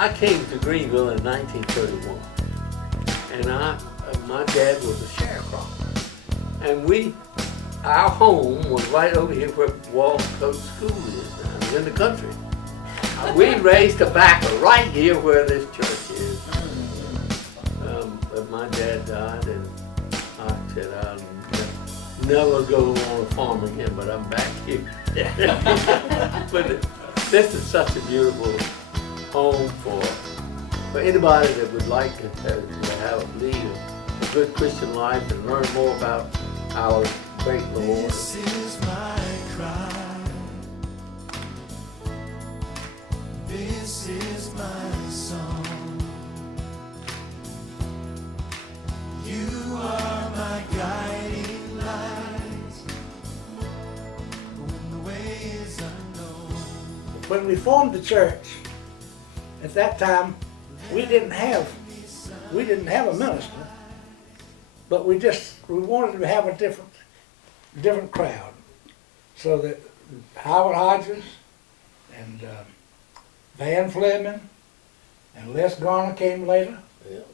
I came to Greenville in 1931, and my dad was a sharecropper, and our home was right over here where Walcott School is now. It was in the country. We raised tobacco right here where this church is. But my dad died, and I said I'll never go on a farm again, but I'm back here. But this is such a beautiful home for anybody that would like to lead a good Christian life and learn more about our great Lord. This is my cry. This is my song. You are my guiding light when the way is unknown. When we formed the church, at that time, we didn't have a minister, but we wanted to have a different crowd, so that Howard Hodges and Van Fleming and Les Garner came later, Yeah.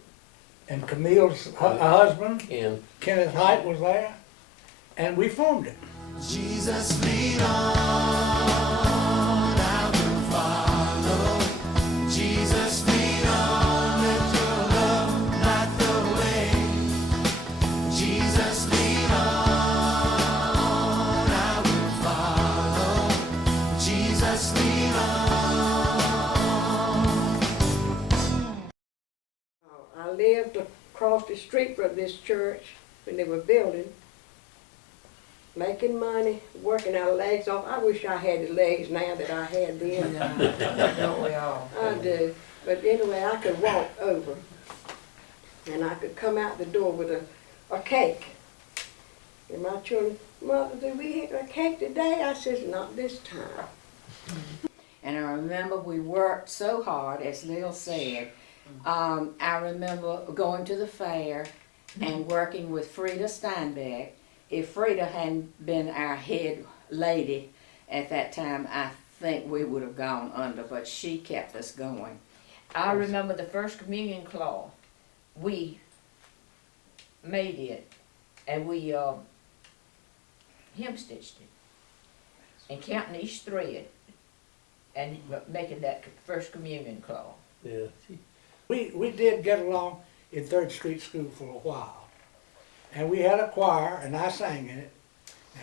and Camille's husband, And Kenneth Height, was there, and we formed it. Jesus, lead on, I will follow. Jesus, lead on, let your love light the way. Jesus, lead on, I will follow. Jesus, lead on. I lived across the street from this church when they were building, making money, working our legs off. I wish I had the legs now that I had then. Don't we all? I do. But anyway, I could walk over, and I could come out the door with a cake. And my children, Mother, do we eat a cake today? I says, not this time. And I remember we worked so hard, as Lil said. I remember going to the fair and working with Frida Steinbeck. If Frida hadn't been our head lady at that time, I think we would have gone under, but she kept us going. I remember the first communion cloth. We made it, and we hem stitched it, and counting each thread, and making that first communion cloth. yeah. We did get along in 3rd Street School for a while. And we had a choir, and I sang in it,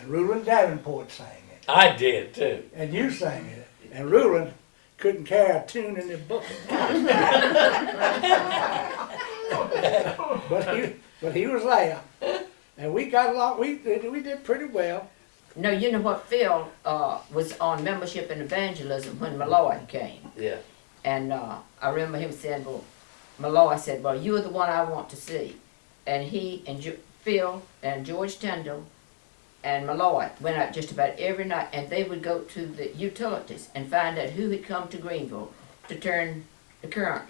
and Rulon Davenport sang it, I did too. and you sang in it, and Rulon couldn't carry a tune in his book. but he was there, and we got along. We did pretty well. No, you know what, Phil was on membership and evangelism when Malloy came. Yeah. And I remember him saying, well, Malloy said, well, you're the one I want to see. And he and Phil and George Tyndall and Malloy went out just about every night, and they would go to the utilities and find out who had come to Greenville to turn the current,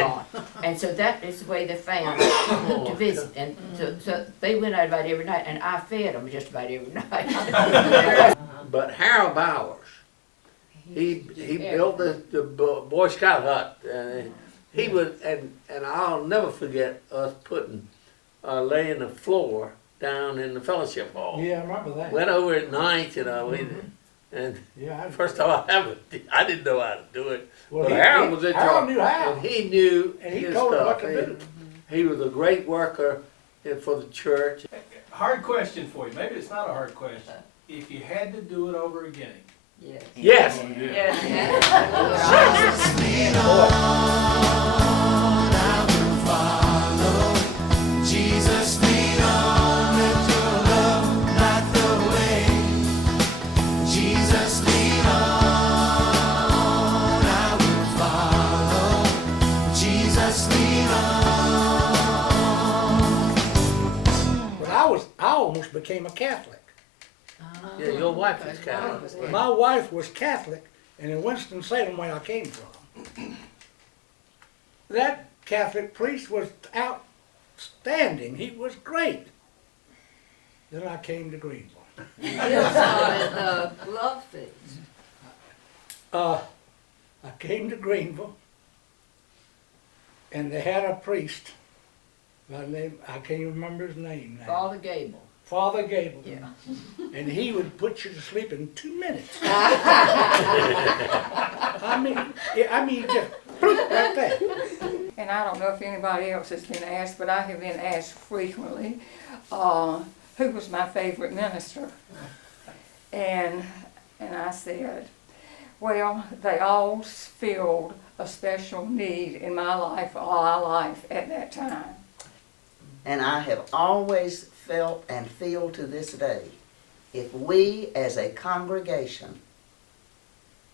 on. And so that is the way they found to visit. And so they went out about every night, and I fed them just about every night. But Harold Bowers, he built the Boy Scout hut, and he would, and I'll never forget us laying the floor down in the fellowship hall. Yeah, I remember that. Went over at night, and Yeah, first time I didn't know how to do it. Well, But he- Harold he- was in Harold charge, knew how. and he knew and he his told us stuff. what to do. He was a great worker for the church. Hard question for you. Maybe it's not a hard question. If you had to do it over again, Yes. Yes. Jesus, lead on, I will follow. Jesus, lead on, let your love light the way. Jesus, lead on, I will follow. Jesus, lead on. But I almost became a Catholic. Yeah, your wife is Catholic. My wife was Catholic, and in Winston-Salem, where I came from, that Catholic priest was outstanding. He was great. Then I came to Greenville. Love things. I came to Greenville, and they had a priest by the name, I can't even remember his name now. Father Gable. Father Gable. Yeah. And he would put you to sleep in 2 minutes. I mean, just bloop, right there. And I don't know if anybody else has been asked, but I have been asked frequently, who was my favorite minister? And I said, well, they all filled a special need in my life, all our life at that time. And I have always felt and feel to this day, if we as a congregation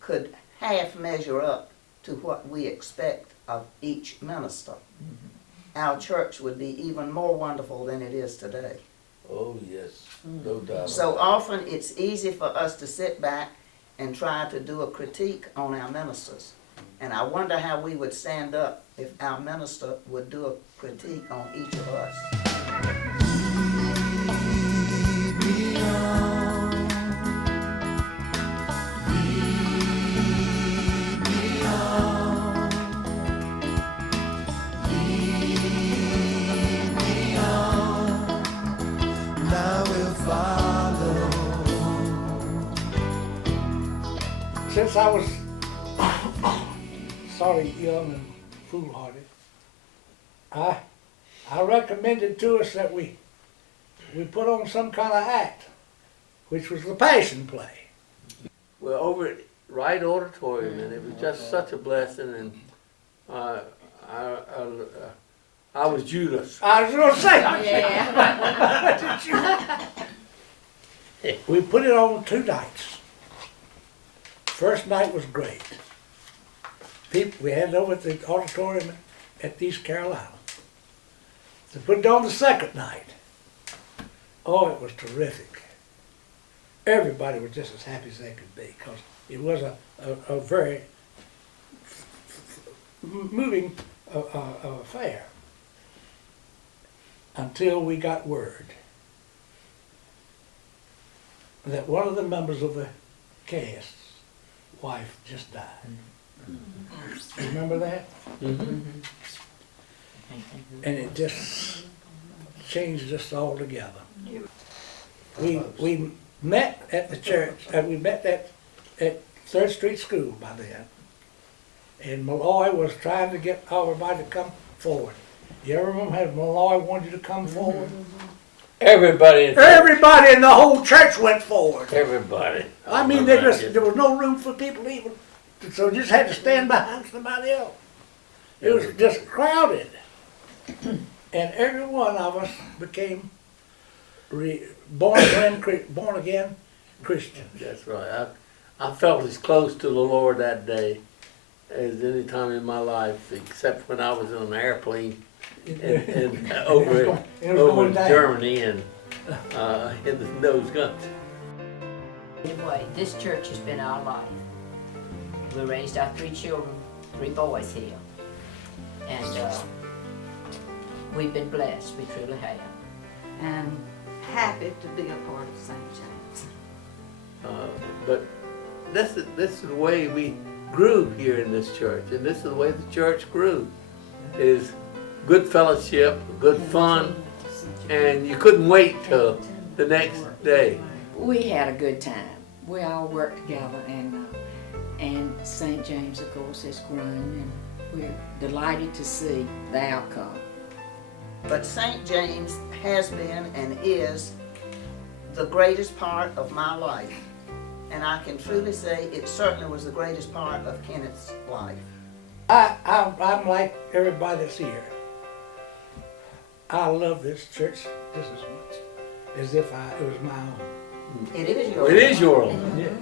could half measure up to what we expect of each minister, our church would be even more wonderful than it is today. Oh, yes, no doubt. So often it's easy for us to sit back and try to do a critique on our ministers. And I wonder how we would stand up if our minister would do a critique on each of us. Since I was sort of young and foolhardy, I recommended to us that we put on some kind of act, which was the Passion Play. Well, over at Wright Auditorium, and it was just such a blessing, and I was Judas. I was going to say, Yeah. we put it on 2 nights. First night was great. We had it over at the auditorium at East Carolina. To put it on the second night, oh, it was terrific. Everybody was just as happy as they could be, because it was a very moving affair. Until we got word that one of the members of the cast's wife just died. Remember that? Mm-hmm. And it just changed us all together. We met at the church, we met at 3rd Street School by then. And Malloy was trying to get everybody to come forward. You ever remember how Malloy wanted you to come forward? Everybody in Everybody in the whole church went forward. Everybody. I mean, there was no room for people even, so just had to stand behind somebody else. It was just crowded. And every one of us became born again Christians. That's right. I felt as close to the Lord that day as any time in my life, except when I was on an airplane and over in Germany and in the nose guns. Anyway, this church has been our life. We raised our 3 children, 3 boys here. And we've been blessed, we truly have. And happy to be a part of St. James. But this is the way we grew here in this church, and this is the way the church grew, is good fellowship, good fun, and you couldn't wait till the next day. We had a good time. We all worked together, and St. James, of course, has grown, and we're delighted to see the outcome. But St. James has been and is the greatest part of my life. And I can truly say it certainly was the greatest part of Kenneth's life. I'm like everybody that's here. I love this church just as much as if it was my own. It is yours. It is your own. Yes.